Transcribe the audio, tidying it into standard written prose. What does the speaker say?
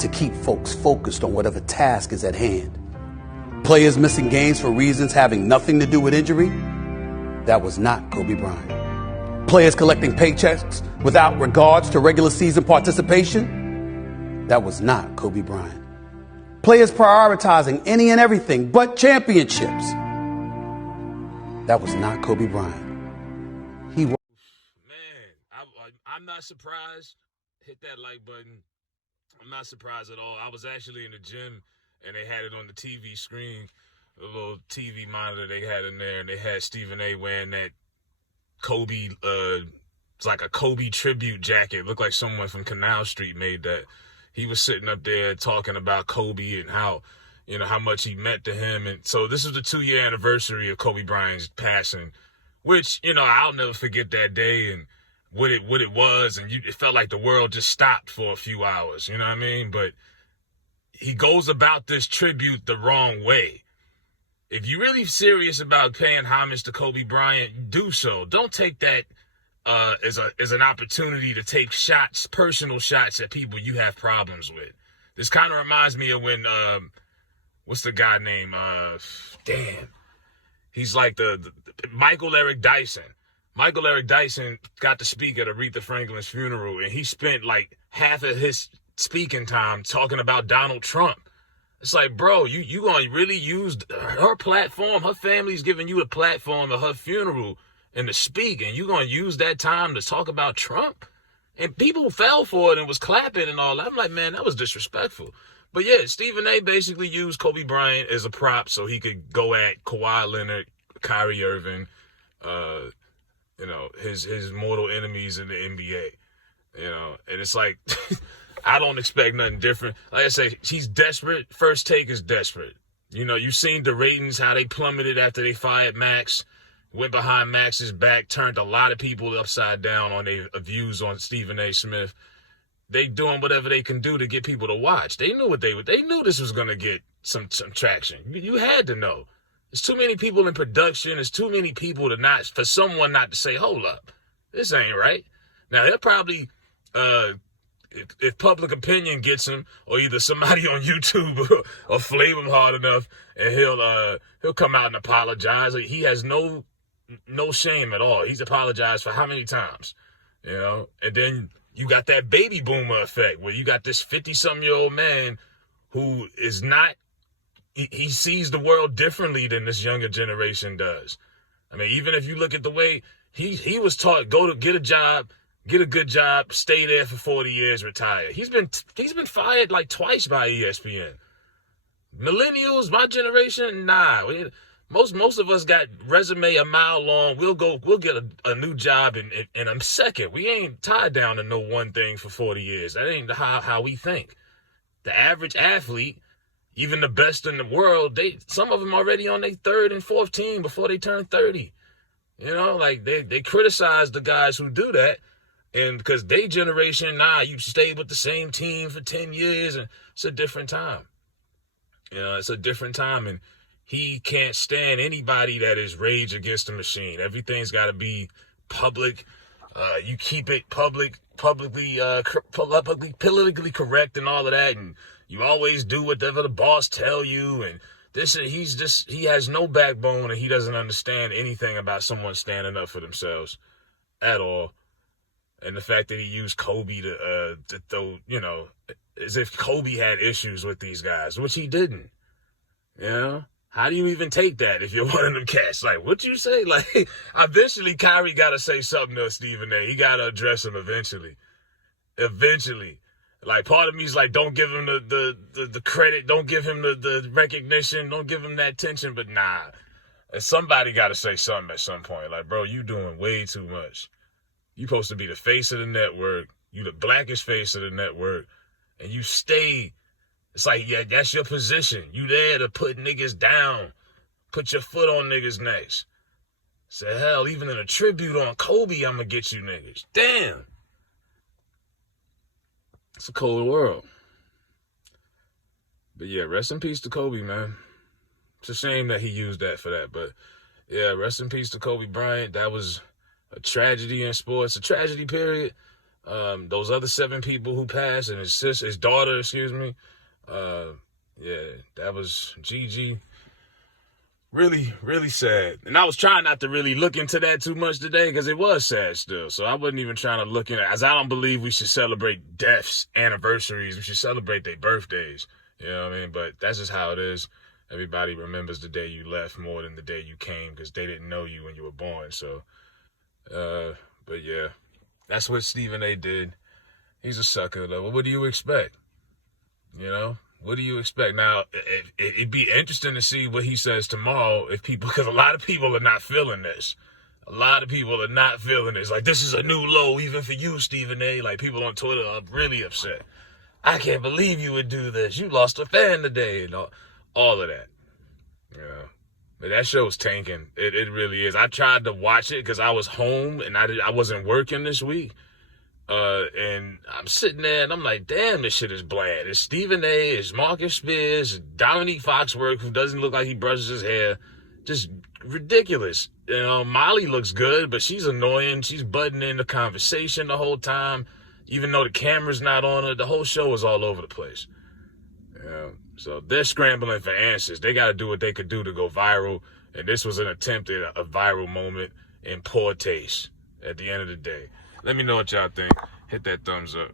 to keep folks focused on whatever task is at hand. Players missing games for reasons having nothing to do with injury? That was not Kobe Bryant. Players collecting paychecks without regards to regular season participation? That was not Kobe Bryant. Players prioritizing any and everything but championships? That was not Kobe Bryant. I'm not surprised. Hit that like button. I'm not surprised at all. I was actually in the gym and they had it on the TV screen, a little TV monitor they had in there, and they had Stephen A. wearing that Kobe, it's like a Kobe tribute jacket. It looked like someone from Canal Street made that. He was sitting up there talking about Kobe and how much he meant to him. And so this was the 2-year anniversary of Kobe Bryant's passing, which, I'll never forget that day and what it was. And it felt like the world just stopped for a few hours, you know what I mean? But he goes about this tribute the wrong way. If you're really serious about paying homage to Kobe Bryant, do so. Don't take that as an opportunity to take shots, personal shots at people you have problems with. This kind of reminds me of when, what's the guy name? He's like the Michael Eric Dyson. Michael Eric Dyson got to speak at Aretha Franklin's funeral, and he spent like half of his speaking time talking about Donald Trump. It's like, bro, you gonna really use her platform? Her family's giving you a platform at her funeral and to speak, and you gonna use that time to talk about Trump? And people fell for it and was clapping and all that. I'm like, man, that was disrespectful. But yeah, Stephen A. basically used Kobe Bryant as a prop so he could go at Kawhi Leonard, Kyrie Irving, his mortal enemies in the NBA. And it's like, I don't expect nothing different. Like I say, he's desperate. First Take is desperate. You've seen the ratings, how they plummeted after they fired Max, went behind Max's back, turned a lot of people upside down on their views on Stephen A. Smith. They doing whatever they can do to get people to watch. They knew they knew this was going to get some traction. You had to know. There's too many people in production. There's too many people for someone not to say, hold up, this ain't right. Now, they'll probably, if public opinion gets him, or either somebody on YouTube or flame him hard enough, and he'll come out and apologize. He has no shame at all. He's apologized for how many times, and then you got that baby boomer effect where you got this 50-something-year-old man who is not, he sees the world differently than this younger generation does. I mean, even if you look at the way he was taught, go to get a job, get a good job, stay there for 40 years, retire. He's been fired like twice by ESPN. Millennials, my generation, nah. Most of us got resume a mile long. We'll get a new job in a second. We ain't tied down to no one thing for 40 years. That ain't how we think. The average athlete, even the best in the world, some of them already on their third and fourth team before they turn 30. Like they criticize the guys who do that. And because they generation, you stayed with the same team for 10 years, and it's a different time. It's a different time, and he can't stand anybody that is rage against the machine. Everything's got to be public. You keep it politically correct and all of that, and you always do whatever the boss tell you. And he has no backbone, and he doesn't understand anything about someone standing up for themselves at all. And the fact that he used Kobe to throw, as if Kobe had issues with these guys, which he didn't. How do you even take that if you're one of them cats? Like, what you say? Like, eventually Kyrie got to say something to Stephen A. He got to address him eventually. Like, part of me is like, don't give him the credit. Don't give him the recognition. Don't give him that attention. But nah, somebody got to say something at some point. Like, bro, you doing way too much. You supposed to be the face of the network. You the blackest face of the network. And you stay. It's like, yeah, that's your position. You there to put niggas down. Put your foot on niggas' necks. Say, hell, even in a tribute on Kobe, I'm going to get you niggas. Damn. It's a cold world. But yeah, rest in peace to Kobe, man. It's a shame that he used that for that. But yeah, rest in peace to Kobe Bryant. That was a tragedy in sports, a tragedy period. those other 7 people who passed, and his daughter, excuse me. Yeah, that was Gigi. Really, really sad. And I was trying not to really look into that too much today because it was sad still. So I wasn't even trying to look into it, as I don't believe we should celebrate deaths, anniversaries. We should celebrate their birthdays. You know what I mean? But that's just how it is. Everybody remembers the day you left more than the day you came because they didn't know you when you were born. So, but yeah, that's what Stephen A. did. He's a sucker, though. What do you expect? You know? What do you expect? Now, it'd be interesting to see what he says tomorrow because a lot of people are not feeling this. A lot of people are not feeling this. Like, this is a new low even for you, Stephen A. Like, people on Twitter are really upset. I can't believe you would do this. You lost a fan today. And all of that. Yeah. But that show's tanking. It really is. I tried to watch it because I was home and I wasn't working this week. And I'm sitting there and I'm like, damn, this shit is bland. It's Stephen A., it's Marcus Spears, Dominique Foxworth, who doesn't look like he brushes his hair. Just ridiculous. You know, Molly looks good, but she's annoying. She's butting in the conversation the whole time. Even though the camera's not on her, the whole show is all over the place. Yeah. So they're scrambling for answers. They got to do what they could do to go viral. And this was an attempt at a viral moment in poor taste at the end of the day. Let me know what y'all think. Hit that thumbs up.